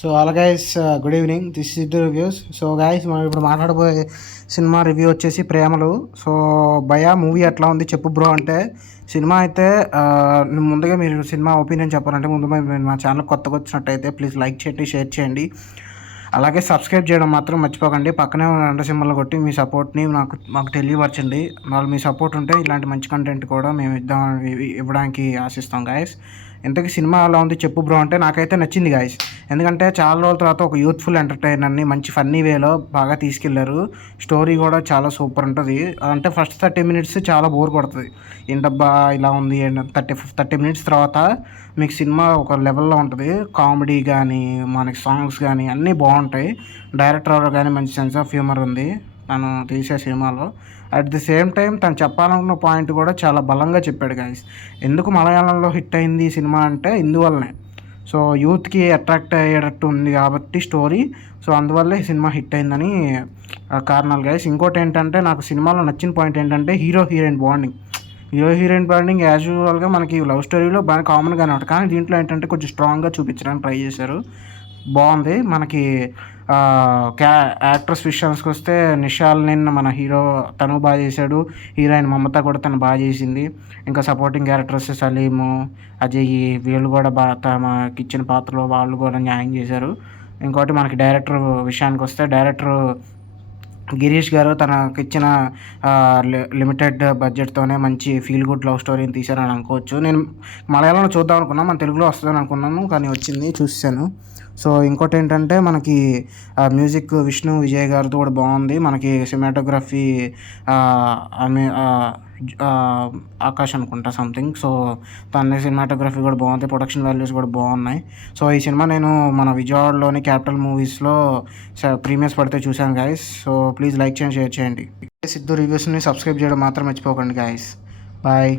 So అలా guys, good evening. This is the reviews. So guys, మనం ఇప్పుడు మాట్లాడబోయే cinema review వచ్చేసి ప్రేమలు. సో భయ మూవీ ఎట్లా ఉంది చెప్పు బ్రో అంటే, సినిమా అయితే ముందుగా మీరు సినిమా ఒపీనియన్ చెప్పాలంటే ముందు మీరు మా ఛానల్ కొత్తగా వచ్చినట్టయితే ప్లీజ్ లైక్ చేయండి, షేర్ చేయండి, అలాగే సబ్స్క్రైబ్ చేయడం మాత్రం మర్చిపోకండి. పక్కనే గంట సింబల్ కొట్టి మీ సపోర్ట్ని మాకు తెలియపరచండి. వాళ్ళు మీ సపోర్ట్ ఉంటే ఇలాంటి మంచి కంటెంట్ కూడా మేము ఇవ్వడానికి ఆశిస్తాం గాయస్. ఇంతకీ సినిమా ఎలా ఉంది చెప్పు బ్రో అంటే, నాకైతే నచ్చింది గాయస్. ఎందుకంటే చాలా రోజుల తర్వాత ఒక యూత్ఫుల్ ఎంటర్టైనర్ని మంచి ఫన్నీ వేలో బాగా తీసుకెళ్లారు. స్టోరీ కూడా చాలా సూపర్ ఉంటుంది. అంటే ఫస్ట్ 30 మినిట్స్ చాలా బోర్ కొడుతుంది, ఏంటబ్బా ఇలా ఉంది. 30 మినిట్స్ తర్వాత మీకు సినిమా ఒక లెవెల్లో ఉంటుంది. కామెడీ కానీ మనకి సాంగ్స్ కానీ అన్నీ బాగుంటాయి. డైరెక్టర్ కానీ మంచి సెన్స్ ఆఫ్ హ్యూమర్ ఉంది తను తీసే సినిమాలో. అట్ ది సేమ్ టైం తను చెప్పాలనుకున్న పాయింట్ కూడా చాలా బలంగా చెప్పాడు గాయస్. ఎందుకు మలయాళంలో హిట్ అయింది ఈ సినిమా అంటే ఇందువల్లనే. సో యూత్కి అట్రాక్ట్ అయ్యేటట్టు ఉంది కాబట్టి స్టోరీ. సో అందువల్లే ఈ సినిమా హిట్ అయిందని కారణాలు గాయస్. ఇంకోటి ఏంటంటే, నాకు సినిమాలో నచ్చిన పాయింట్ ఏంటంటే హీరో హీరోయిన్ బాండింగ్ యాజ్ యూజువల్గా మనకి లవ్ స్టోరీలో బాగా కామన్గానే ఉంటుంది. కానీ దీంట్లో ఏంటంటే కొంచెం స్ట్రాంగ్గా చూపించడానికి ట్రై చేశారు. బాగుంది. మనకి యాక్ట్రెస్ విషయానికి వస్తే నిన్న మన హీరో తను బాగా చేశాడు. హీరోయిన్ మమత కూడా తను బాగా చేసింది. ఇంకా సపోర్టింగ్ క్యారెక్టర్స్ సలీము, అజయ్ వీళ్ళు కూడా బాగా తమకి ఇచ్చిన పాత్రలో వాళ్ళు కూడా న్యాయం చేశారు. ఇంకోటి మనకి డైరెక్టర్ విషయానికి వస్తే, డైరెక్టర్ గిరీష్ గారు తనకిచ్చిన లిమిటెడ్ బడ్జెట్తోనే మంచి ఫీల్ గుడ్ లవ్ స్టోరీని తీశారని అనుకోవచ్చు. నేను మలయాళంలో చూద్దాం అనుకున్నా, మన తెలుగులో వస్తుందని అనుకున్నాను, కానీ వచ్చింది, చూసాను. సో ఇంకోటి ఏంటంటే, మనకి మ్యూజిక్ విష్ణు విజయ్ గారితో కూడా బాగుంది. మనకి సినిమాటోగ్రఫీ ఆకాష్ అనుకుంటా సంథింగ్. సో తన సినిమాటోగ్రఫీ కూడా బాగుంది, ప్రొడక్షన్ వాల్యూస్ కూడా బాగున్నాయి. సో ఈ సినిమా నేను మన విజయవాడలోని క్యాపిటల్ మూవీస్లో ప్రీమియర్స్ పడితే చూశాను గాయస్. సో ప్లీజ్ లైక్ చేయండి, షేర్ చేయండి. సిద్ధు రివ్యూస్ని సబ్స్క్రైబ్ చేయడం మాత్రం మర్చిపోకండి గాయస్. బాయ్.